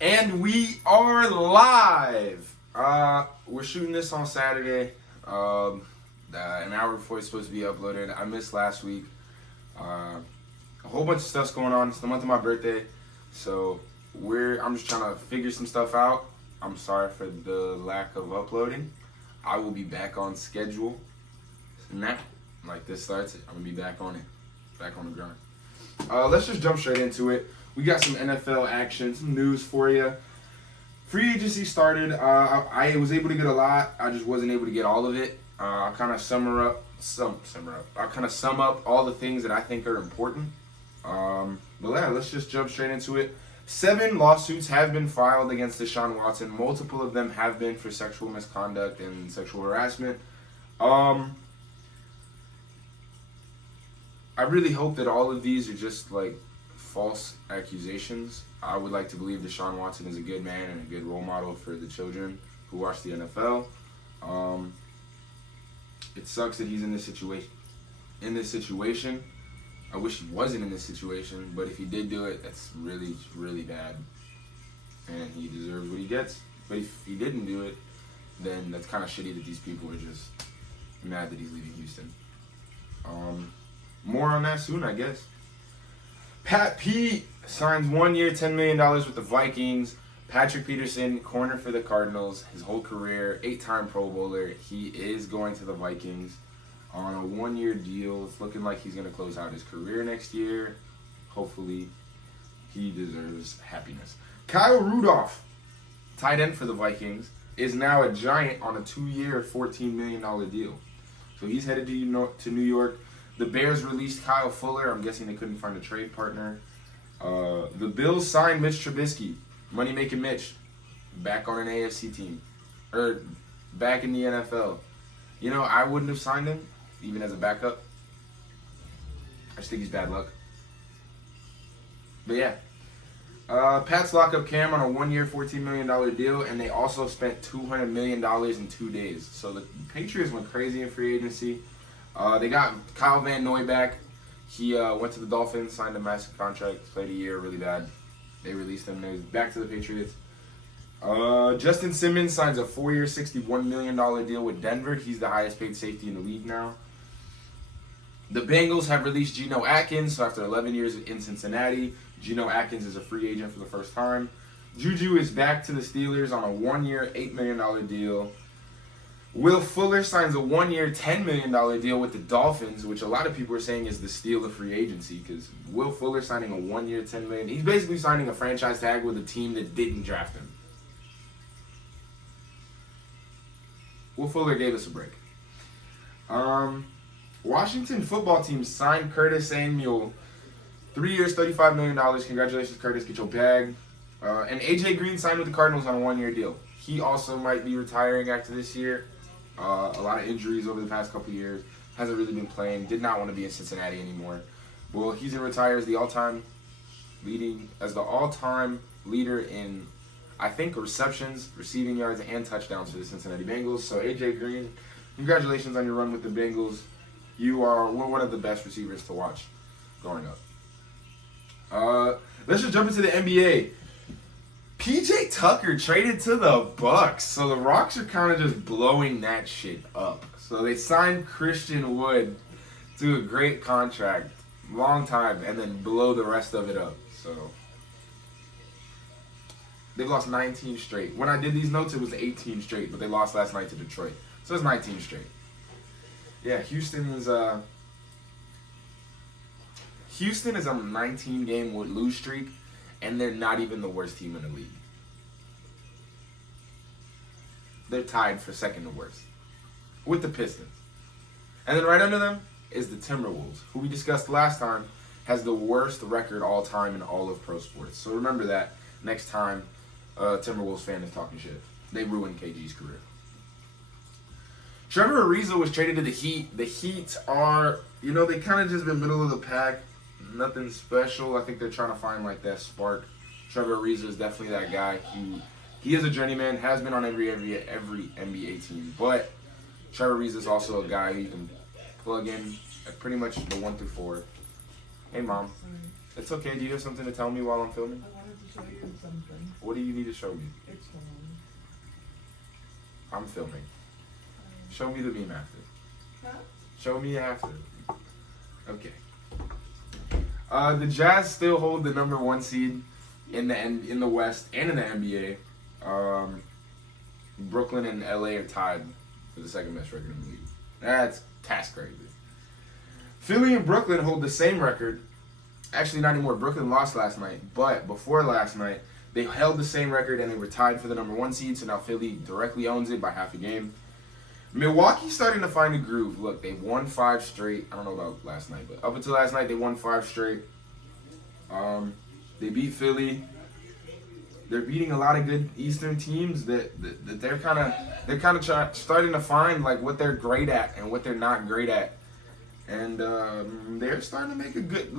And we are live. We're shooting this on Saturday, an hour before it's supposed to be uploaded. I missed last week. A whole bunch of stuff's going on. It's the month of my birthday, so I'm just trying to figure some stuff out. I'm sorry for the lack of uploading. I will be back on schedule. Now, like this starts it, I'm gonna be back on it, back on the grind. Let's just jump straight into it. We got some NFL action, some news for you. Free agency started. I was able to get a lot. I just wasn't able to get all of it. I'll kind of sum up all the things that I think are important. But yeah, let's just jump straight into it. 7 lawsuits have been filed against Deshaun Watson. Multiple of them have been for sexual misconduct and sexual harassment. I really hope that all of these are just like false accusations. I would like to believe Deshaun Watson is a good man and a good role model for the children who watch the NFL. It sucks that he's in this situation. I wish he wasn't in this situation, but if he did do it, that's really, really bad. And he deserves what he gets. But if he didn't do it, then that's kind of shitty that these people are just mad that he's leaving Houston. More on that soon, I guess. Pat Pete signs 1 year, $10 million with the Vikings. Patrick Peterson, corner for the Cardinals, his whole career, 8-time Pro Bowler. He is going to the Vikings on a 1-year deal. It's looking like he's going to close out his career next year. Hopefully, he deserves happiness. Kyle Rudolph, tight end for the Vikings, is now a Giant on a 2-year, $14 million deal. So he's headed to New York. The Bears released Kyle Fuller. I'm guessing they couldn't find a trade partner. The Bills signed Mitch Trubisky. Money-making Mitch. Back on an AFC team. Or back in the NFL. You know, I wouldn't have signed him, even as a backup. I just think he's bad luck. But yeah. Pats lock up Cam on a 1-year, $14 million deal, and they also spent $200 million in 2 days. So the Patriots went crazy in free agency. They got Kyle Van Noy back. He went to the Dolphins, signed a massive contract, played a year really bad. They released him. Now he's back to the Patriots. Justin Simmons signs a 4-year, $61 million deal with Denver. He's the highest paid safety in the league now. The Bengals have released Geno Atkins. So after 11 years in Cincinnati, Geno Atkins is a free agent for the first time. Juju is back to the Steelers on a 1-year, $8 million deal. Will Fuller signs a 1-year, $10 million deal with the Dolphins, which a lot of people are saying is the steal of free agency, because Will Fuller signing a 1-year, $10 million, he's basically signing a franchise tag with a team that didn't draft him. Will Fuller gave us a break. Washington football team signed Curtis Samuel, 3 years, $35 million. Congratulations, Curtis, get your bag. And AJ Green signed with the Cardinals on a 1-year deal. He also might be retiring after this year. A lot of injuries over the past couple years. Hasn't really been playing. Did not want to be in Cincinnati anymore. Well, he's going to retire as the all-time leader in, I think, receptions, receiving yards, and touchdowns for the Cincinnati Bengals. So AJ Green, congratulations on your run with the Bengals. You are one of the best receivers to watch growing up. Let's just jump into the NBA. PJ Tucker traded to the Bucks, so the Rocks are kind of just blowing that shit up. So they signed Christian Wood to a great contract, long time, and then blow the rest of it up. So they've lost 19 straight. When I did these notes, it was 18 straight, but they lost last night to Detroit, so it's 19 straight. Yeah, Houston is a 19-game lose streak. And they're not even the worst team in the league. They're tied for second to worst with the Pistons. And then right under them is the Timberwolves, who we discussed last time has the worst record all time in all of pro sports. So remember that next time a Timberwolves fan is talking shit. They ruined KG's career. Trevor Ariza was traded to the Heat. The Heat are, they kind of just been middle of the pack. Nothing special. I think they're trying to find like that spark. Trevor Ariza is definitely that guy. He is a journeyman, has been on every NBA team. But Trevor Ariza is also a guy who you can plug in at pretty much the 1 through 4. Hey, Mom. It's okay. Do you have something to tell me while I'm filming? show you something. What do you need to show me? It's fine. I'm filming. Show me the meme after. Huh? Show me after. Okay. The Jazz still hold the number 1 seed in the West and in the NBA. Brooklyn and LA are tied for the second best record in the league. That's crazy. Philly and Brooklyn hold the same record. Actually, not anymore. Brooklyn lost last night, but before last night, they held the same record and they were tied for the number 1 seed. So now Philly directly owns it by half a game. Milwaukee's starting to find a groove. Look, they've won 5 straight. I don't know about last night, but up until last night, they won 5 straight. They beat Philly. They're beating a lot of good Eastern teams that they're kind of starting to find like what they're great at and what they're not great at, and they're starting to make a good.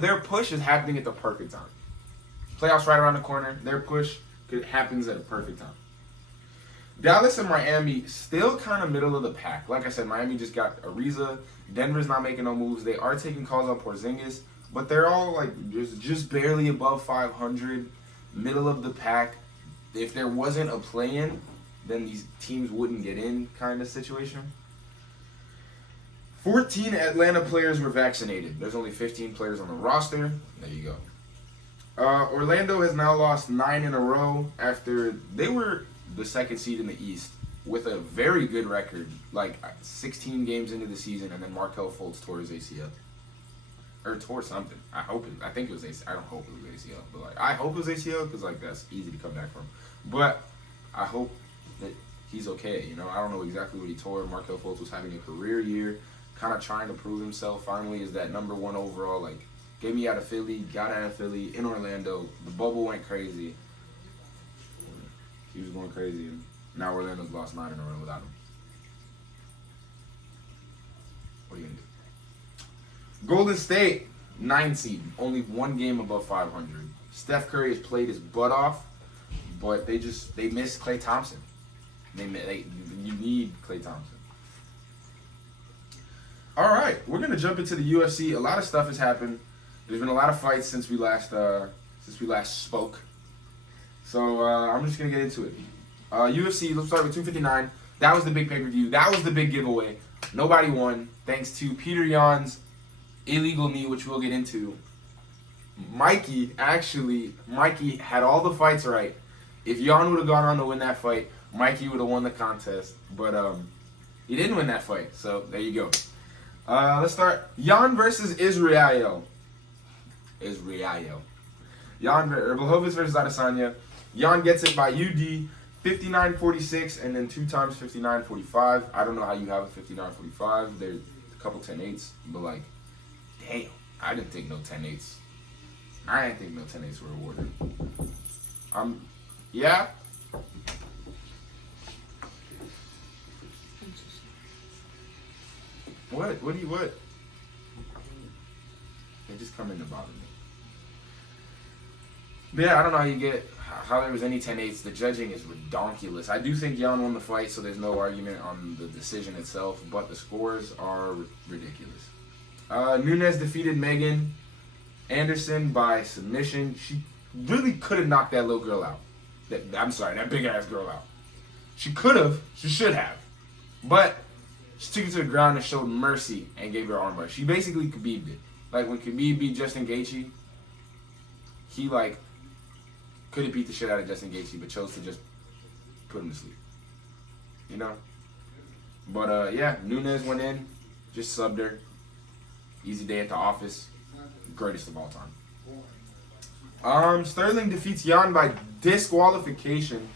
Their push is happening at the perfect time. Playoffs right around the corner. Their push happens at a perfect time. Dallas and Miami still kind of middle of the pack. Like I said, Miami just got Ariza. Denver's not making no moves. They are taking calls on Porzingis, but they're all like just barely above 500, middle of the pack. If there wasn't a play-in, then these teams wouldn't get in kind of situation. 14 Atlanta players were vaccinated. There's only 15 players on the roster. There you go. Orlando has now lost 9 in a row after they were the second seed in the East with a very good record, like 16 games into the season, and then Markelle Fultz tore his ACL. Or tore something. I think it was ACL. I don't hope it was ACL, but like I hope it was ACL because like that's easy to come back from. But I hope that he's okay. You know, I don't know exactly what he tore. Markelle Fultz was having a career year, kind of trying to prove himself. Finally, is that number 1 overall. Like, get me out of Philly, got out of Philly in Orlando. The bubble went crazy. He was going crazy, and now Orlando's lost 9 in a row without him. What are you gonna do? Golden State, 9 seed, only 1 game above 500. Steph Curry has played his butt off, but they miss Klay Thompson. You need Klay Thompson. All right, we're gonna jump into the UFC. A lot of stuff has happened. There's been a lot of fights since we last spoke. So I'm just gonna get into it. UFC. Let's start with 259. That was the big pay-per-view. That was the big giveaway. Nobody won, thanks to Peter Yan's illegal knee, which we'll get into. Mikey had all the fights right. If Yan would have gone on to win that fight, Mikey would have won the contest. But he didn't win that fight, so there you go. Let's start. Yan versus Israel. Yan Blachowicz versus Adesanya. Yan gets it by UD 59-46 and then 2 times 59-45. I don't know how you have a 59-45. There's a couple 10-8s, but like, damn, I didn't think no 10-8s. I didn't think no 10-8s were awarded. Yeah. What? What? They just come in to bother me. But yeah, I don't know how there was any 10-8s. The judging is redonkulous. I do think Yan won the fight, so there's no argument on the decision itself, but the scores are ridiculous. Nunes defeated Megan Anderson by submission. She really could have knocked that little girl out. That big-ass girl out. She could have. She should have. But she took it to the ground and showed mercy and gave her armbar. She basically Khabib'd it. Like when Khabib beat Justin Gaethje, he like could have beat the shit out of Justin Gaethje, but chose to just put him to sleep. You know? But yeah, Nunes went in, just subbed her. Easy day at the office. Greatest of all time. Sterling defeats Yan by disqualification.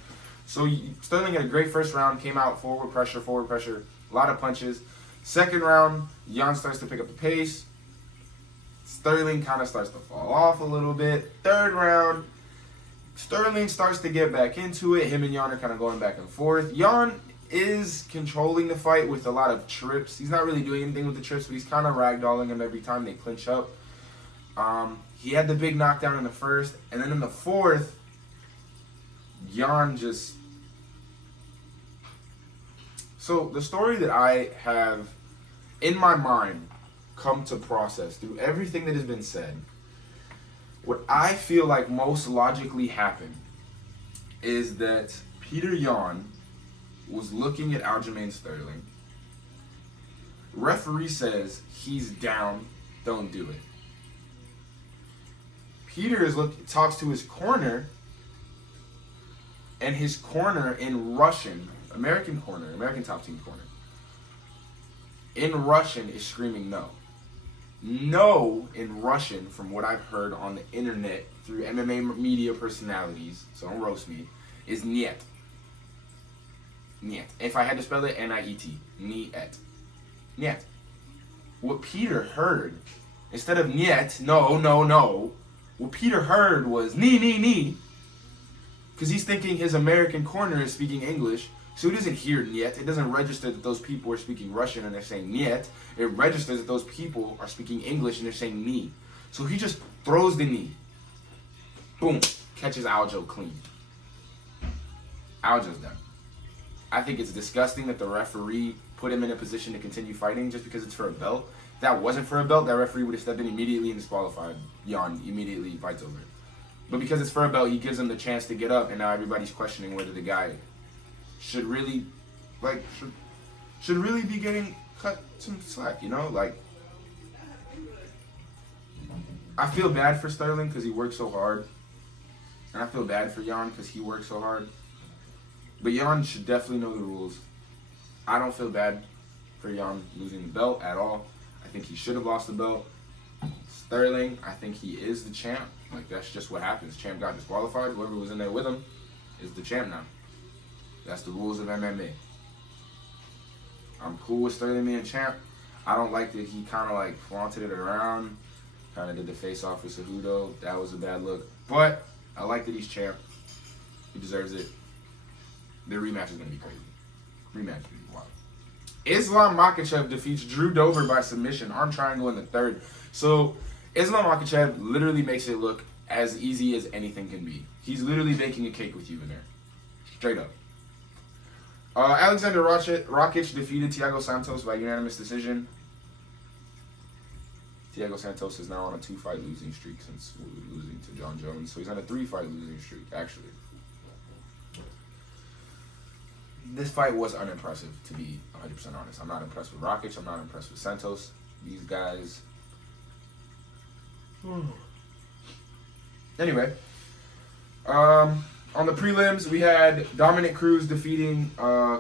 So Sterling had a great first round, came out forward pressure, a lot of punches. Second round, Yan starts to pick up the pace. Sterling kind of starts to fall off a little bit. Third round, Sterling starts to get back into it. Him and Yan are kind of going back and forth. Yan is controlling the fight with a lot of trips. He's not really doing anything with the trips, but he's kind of ragdolling him every time they clinch up. He had the big knockdown in the first, and then in the fourth, Yan just... So the story that I have in my mind come to process through everything that has been said What I feel like most logically happened is that Peter Yan was looking at Aljamain Sterling. Referee says he's down, don't do it. Peter talks to his corner, and his corner in Russian, American top team corner, in Russian is screaming no. No in Russian, from what I've heard on the internet through MMA media personalities, so don't roast me, is niet. Niet. If I had to spell it, N-I-E-T. Niet. Niet. What Peter heard, instead of niet, no, what Peter heard was knee, because he's thinking his American corner is speaking English, so he doesn't hear niet. It doesn't register that those people are speaking Russian and they're saying niet. It registers that those people are speaking English and they're saying knee. So he just throws the knee. Boom. Catches Aljo clean. Aljo's done. I think it's disgusting that the referee put him in a position to continue fighting just because it's for a belt. If that wasn't for a belt, that referee would have stepped in immediately and disqualified Yan. Immediately fights over. But because it's for a belt, he gives him the chance to get up, and now everybody's questioning whether the guy should really be getting cut some slack, you know? Like, I feel bad for Sterling because he works so hard, and I feel bad for Yan because he works so hard. But Yan should definitely know the rules. I don't feel bad for Yan losing the belt at all. I think he should have lost the belt. Sterling, I think he is the champ. Like, that's just what happens. Champ got disqualified. Whoever was in there with him is the champ now. That's the rules of MMA. I'm cool with Sterling being champ. I don't like that he kind of like flaunted it around. Kind of did the face-off with Cejudo. That was a bad look. But I like that he's champ. He deserves it. The rematch is going to be crazy. Rematch is going to be wild. Islam Makhachev defeats Drew Dober by submission. Arm triangle in the third. So Islam Makhachev literally makes it look as easy as anything can be. He's literally baking a cake with you in there. Straight up. Alexander Rakic defeated Thiago Santos by unanimous decision. Thiago Santos is now on a 2-fight losing streak since losing to John Jones. So he's on a 3-fight losing streak, actually. This fight was unimpressive, to be 100% honest. I'm not impressed with Rakic. I'm not impressed with Santos. These guys... Anyway, on the prelims, we had Dominic Cruz defeating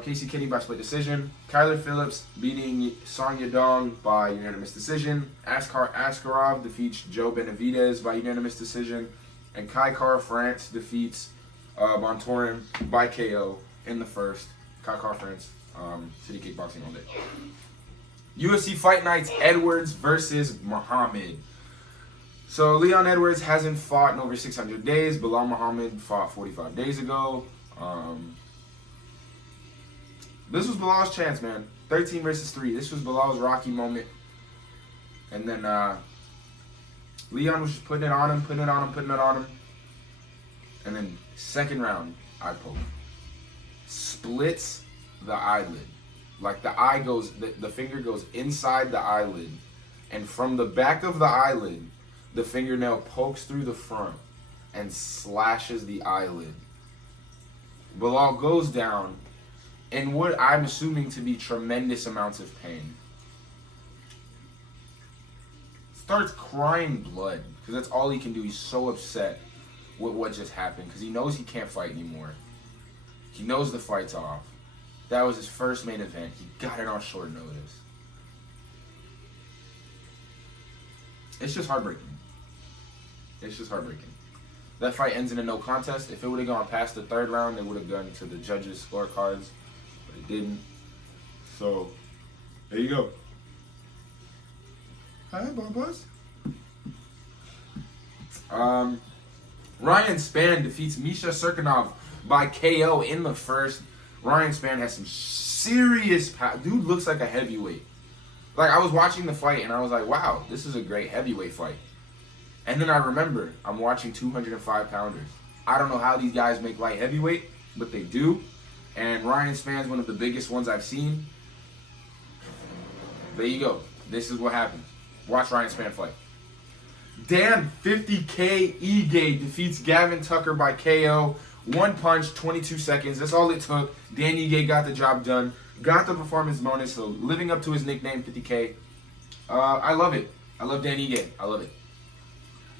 Casey Kinney by split decision. Kyler Phillips beating Song Yadong by unanimous decision. Askar Askarov defeats Joe Benavidez by unanimous decision. And Kai Kara France defeats Bontorin by KO in the first. Kai Kara France, City Kickboxing all day. UFC Fight Nights, Edwards versus Muhammad. So Leon Edwards hasn't fought in over 600 days. Bilal Muhammad fought 45 days ago. This was Bilal's chance, man. 13 versus 3. This was Bilal's Rocky moment. And then Leon was just putting it on him. And then second round, eye poke. Splits the eyelid. Like the eye goes, the finger goes inside the eyelid. And from the back of the eyelid, the fingernail pokes through the front and slashes the eyelid. Bilal goes down in what I'm assuming to be tremendous amounts of pain. Starts crying blood because that's all he can do. He's so upset with what just happened because he knows he can't fight anymore. He knows the fight's off. That was his first main event. He got it on short notice. It's just heartbreaking. That fight ends in a no contest. If it would have gone past the third round, they would have gone to the judges' scorecards, but it didn't. So, there you go. Hi, Bubba's. Ryan Spann defeats Misha Serkinov by KO in the first. Ryan Spann has some serious power. Dude looks like a heavyweight. Like, I was watching the fight and I was like, wow, this is a great heavyweight fight. And then I remember I'm watching 205 pounders. I don't know how these guys make light heavyweight, but they do. And Ryan Spann's one of the biggest ones I've seen. There you go. This is what happens. Watch Ryan Spann fight. Dan 50K Ige defeats Gavin Tucker by KO. One punch, 22 seconds. That's all it took. Dan Ige got the job done. Got the performance bonus, so living up to his nickname, 50K. I love it. I love Dan Ige. I love it.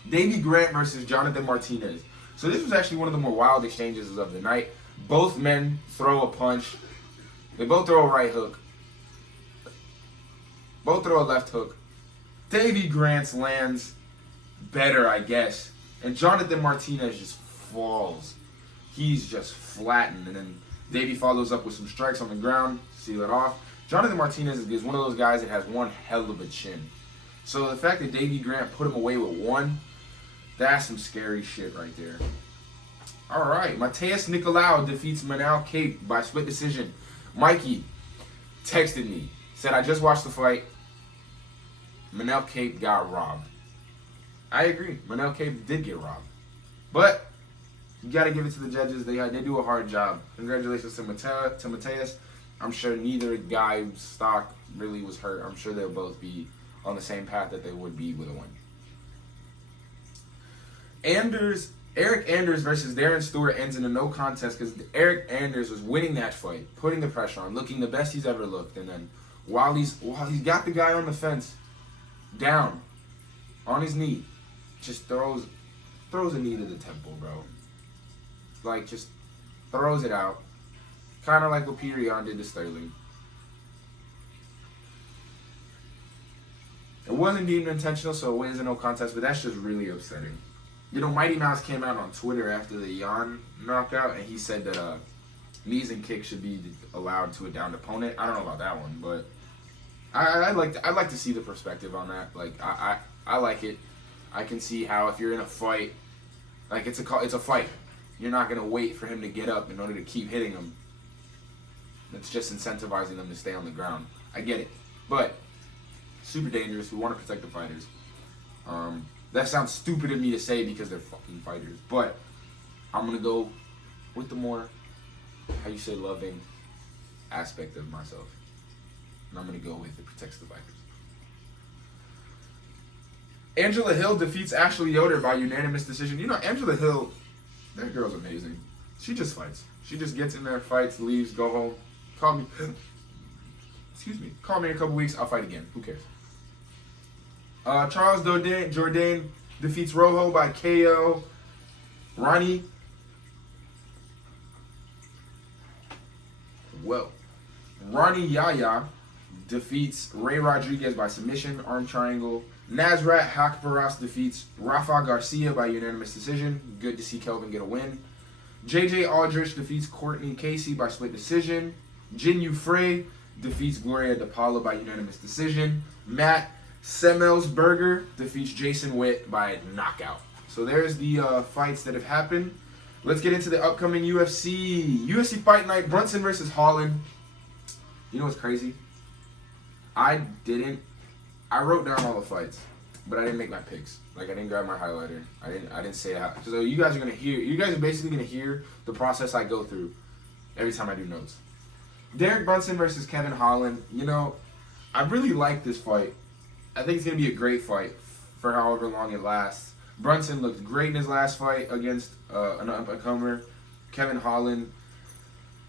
Davey Grant versus Jonathan Martinez. So this was actually one of the more wild exchanges of the night. Both men throw a punch. They both throw a right hook. Both throw a left hook. Davey Grant's lands better, I guess. And Jonathan Martinez just falls. He's just flattened. And then Davey follows up with some strikes on the ground, seal it off. Jonathan Martinez is one of those guys that has one hell of a chin. So the fact that Davey Grant put him away with one, that's some scary shit right there. All right, Mateus Nicolau defeats Manal Cape by split decision. Mikey texted me, said, I just watched the fight. Manal Cape got robbed. I agree. Manal Cape did get robbed. But you got to give it to the judges. They do a hard job. Congratulations to Mateus. I'm sure neither guy's stock really was hurt. I'm sure they'll both be on the same path that they would be with a win. Eric Anders versus Darren Stewart ends in a no contest because Eric Anders was winning that fight, putting the pressure on, looking the best he's ever looked. And then while he's got the guy on the fence, down, on his knee, just throws a knee to the temple, bro. Like, just throws it out. Kind of like what Peter Yan did to Sterling. It wasn't deemed intentional, so it was a no contest, but that's just really upsetting. You know, Mighty Mouse came out on Twitter after the Yan knockout, and he said that knees and kicks should be allowed to a downed opponent. I don't know about that one, but I'd like to see the perspective on that. Like, I like it. I can see how if you're in a fight, like it's a fight. You're not gonna wait for him to get up in order to keep hitting him. It's just incentivizing them to stay on the ground. I get it, but super dangerous. We want to protect the fighters. That sounds stupid of me to say because they're fucking fighters, but I'm gonna go with the more, how you say, loving aspect of myself. And I'm going to go with it protects the fighters. Angela Hill defeats Ashley Yoder by unanimous decision. You know, Angela Hill, that girl's amazing. She just fights. She just gets in there, fights, leaves, go home. Call me. Excuse me. Call me in a couple weeks. I'll fight again. Who cares? Charles Jourdain defeats Rojo by KO. Ronnie Yaya defeats Ray Rodriguez by submission, arm triangle. Nasrat Hakparas defeats Rafa Garcia by unanimous decision. Good to see Kelvin get a win. JJ Aldrich defeats Courtney Casey by split decision. Jin Yu Frey defeats Gloria DePaula by unanimous decision. Matt Semmelsberger defeats Jason Witt by knockout. So there's the fights that have happened. Let's get into the upcoming UFC Fight Night. Brunson versus Holland. You know what's crazy? I wrote down all the fights, but I didn't make my picks. Like, I didn't grab my highlighter. I didn't say how. So you guys are basically gonna hear the process I go through every time I do notes. Derek Brunson versus Kevin Holland. You know, I really like this fight. I think it's gonna be a great fight for however long it lasts. Brunson looked great in his last fight against an up-and-comer. Kevin Holland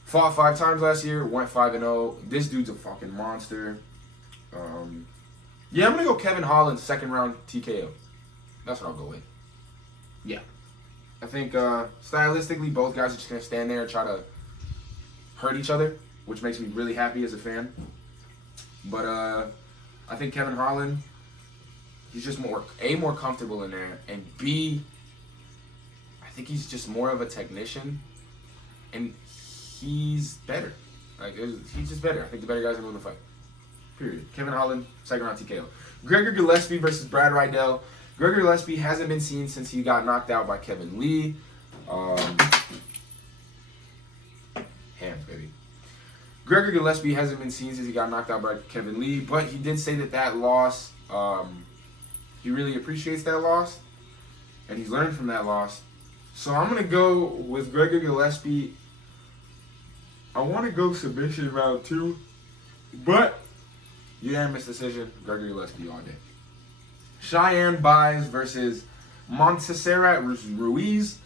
fought 5 times last year, went 5-0. This dude's a fucking monster. Yeah, I'm going to go Kevin Holland, second round TKO. That's what I'll go with. Yeah. I think stylistically, both guys are just going to stand there and try to hurt each other, which makes me really happy as a fan. But I think Kevin Holland, he's just more comfortable in there, and B, I think he's just more of a technician, and he's better. Like, he's just better. I think the better guy's gonna win the fight. Period. Kevin Holland, second round TKO. Gregor Gillespie versus Brad Riddell. Gregor Gillespie hasn't been seen since he got knocked out by Kevin Lee. Hands, baby. Gregor Gillespie hasn't been seen since he got knocked out by Kevin Lee, but he did say that loss, he really appreciates that loss, and he's learned from that loss. So I'm going to go with Gregor Gillespie. I want to go submission round 2, but unanimous decision, Gregor Gillespie all day. Cheyenne Buys versus Montserrat Ruiz.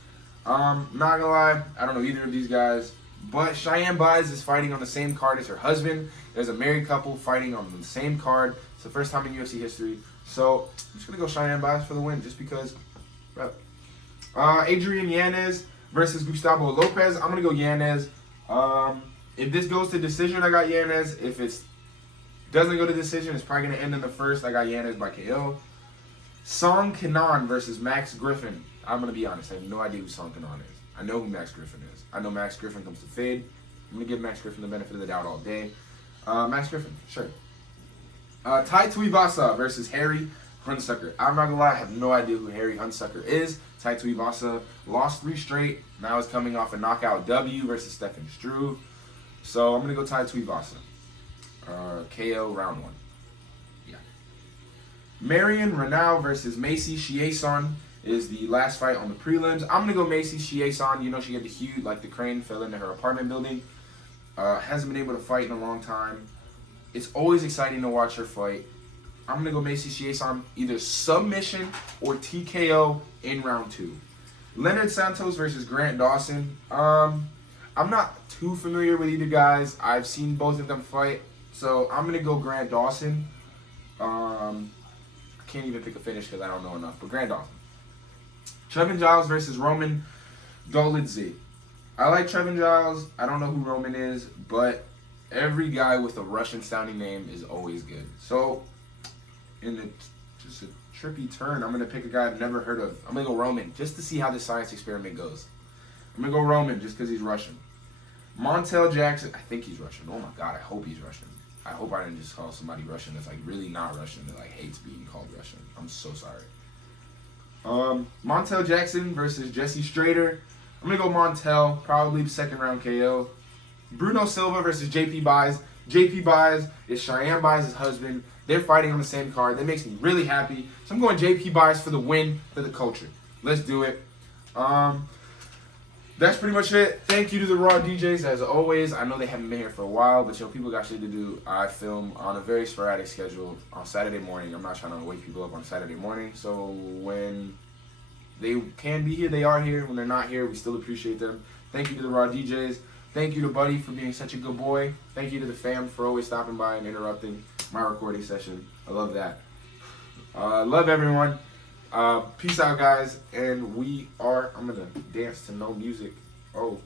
Not gonna lie, I don't know either of these guys. But Cheyenne Buys is fighting on the same card as her husband. There's a married couple fighting on the same card. It's the first time in UFC history. So I'm just gonna go Cheyenne Buys for the win, just because. Adrian Yanez versus Gustavo Lopez. I'm gonna go Yanez. If this goes to decision, I got Yanez. If it doesn't go to decision, it's probably gonna end in the first. I got Yanez by KO. Song Kanan versus Max Griffin. I'm gonna be honest, I have no idea who Song Kanan is. I know who Max Griffin is. I know Max Griffin comes to fade. I'm gonna give Max Griffin the benefit of the doubt all day. Max Griffin, sure. Tai Tuivasa versus Harry Hunsucker. I'm not gonna lie, I have no idea who Harry Hunsucker is. Tai Tuivasa lost 3 straight. Now he's coming off a knockout W versus Stefan Struve. So I'm gonna go Tai Tuivasa. KO round 1. Yeah. Marion Renaud versus Macy Chiasson is the last fight on the prelims. I'm gonna go Macy Chiasson. You know she had the huge, like the crane fell into her apartment building. Hasn't been able to fight in a long time. It's always exciting to watch her fight. I'm gonna go Macy Chiasson, either submission or TKO in round 2. Leonard Santos versus Grant Dawson. I'm not too familiar with either guys. I've seen both of them fight, so I'm gonna go Grant Dawson. I can't even pick a finish because I don't know enough, but Grant Dawson. Trevin Giles versus Roman Dolidze. I like Trevin Giles. I don't know who Roman is, but every guy with a Russian-sounding name is always good. So, just a trippy turn, I'm going to pick a guy I've never heard of. I'm going to go Roman, just to see how this science experiment goes. I'm going to go Roman, just because he's Russian. Montel Jackson, I think he's Russian. Oh my God, I hope he's Russian. I hope I didn't just call somebody Russian that's like really not Russian, that like hates being called Russian. I'm so sorry. Montel Jackson versus Jesse Strader. I'm going to go Montel, probably second round KO. Bruno Silva versus JP Buys. JP Buys is Cheyenne Buys' husband. They're fighting on the same card. That makes me really happy. So I'm going JP Buys for the win, for the culture. Let's do it. That's pretty much it. Thank you to the Raw DJs, as always. I know they haven't been here for a while, but people got shit to do. I film on a very sporadic schedule on Saturday morning. I'm not trying to wake people up on Saturday morning. So when they can be here, they are here. When they're not here, we still appreciate them. Thank you to the Raw DJs. Thank you to Buddy for being such a good boy. Thank you to the fam for always stopping by and interrupting my recording session. I love that. Love everyone. Peace out, guys. And I'm going to dance to no music. Oh.